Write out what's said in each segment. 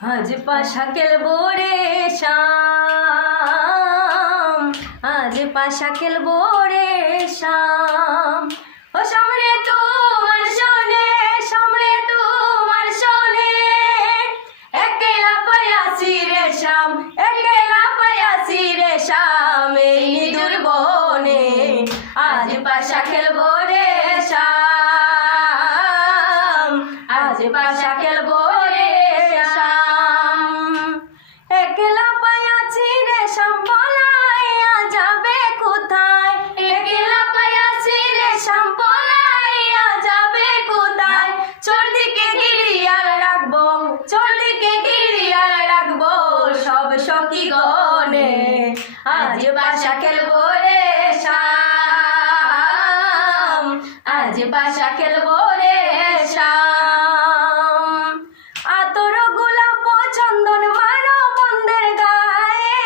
আজ পাশা খেলবো রে শাম, আজ পাশা খেলবো রে শাম। ও সামনে তোমার শোনে, সামনে তোমার শোনে, একলা পায়াছি রে শাম, একলা পায়াছি রে শাম এই নিদুর বনে। আজ পাশা খেলবো রে শাম, আজ পাশা খেলবো রে শাম। একলা পায়াছি রে শাম, পলাইয়া যাবে কোথায়? একলা পায়াছি রে শাম, পলাইয়া যাবে কোথায়? চোরদিকে গিরিয়াল রাখবো, চোরদিকে গিরিয়াল রাখবো সব সখী গনে। আজ পাশা খেলবো রে শাম, আজ পাশা খেলবো রে শাম। আতর গোলাপ চন্দন মারো বন্ধের গায়ে,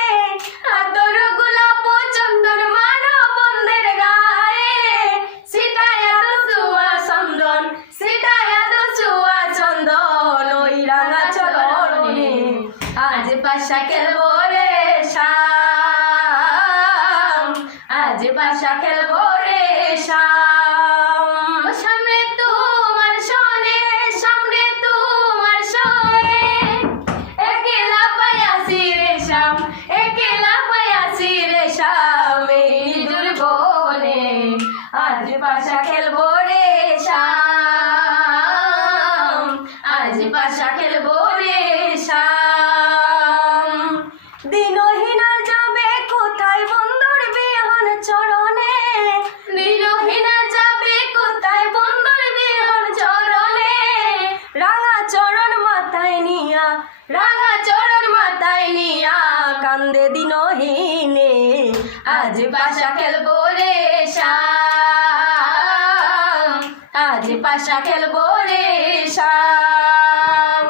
আতর গোলাপ চন্দন মারো বন্ধের গায়ে, সিটায়া তো চুয়া চন্দন, সিটায়া তো চুয়া চন্দন ওই রাঙা চরণে। আজ পাশা খেলবো রে শাম, আজ পাশা খেলবো রে শাম। ও সামনে তোমার শোনে, সামনে তোমার শোনে, একলা পায়াছি রে শাম, একলা পায়াছি রে শাম এই নিদুর বনে। আজ পাশা খেলবো রে শাম, আজ পাশা খেলবো রে শাম। দিনহীনা যাবে কোথায় বন্ধুর বিহন চরণে, দিনহীনা যাবে কোথায় বন্ধুর বিহন চরণে। রাঙা চরণ মাথায় নিয়া, রাঙা চরণ মাথায় নিয়া কান্দে দিনহীনে। আজ পাশা খেলবো রে শাম, আজ পাশা খেলবো রে শাম।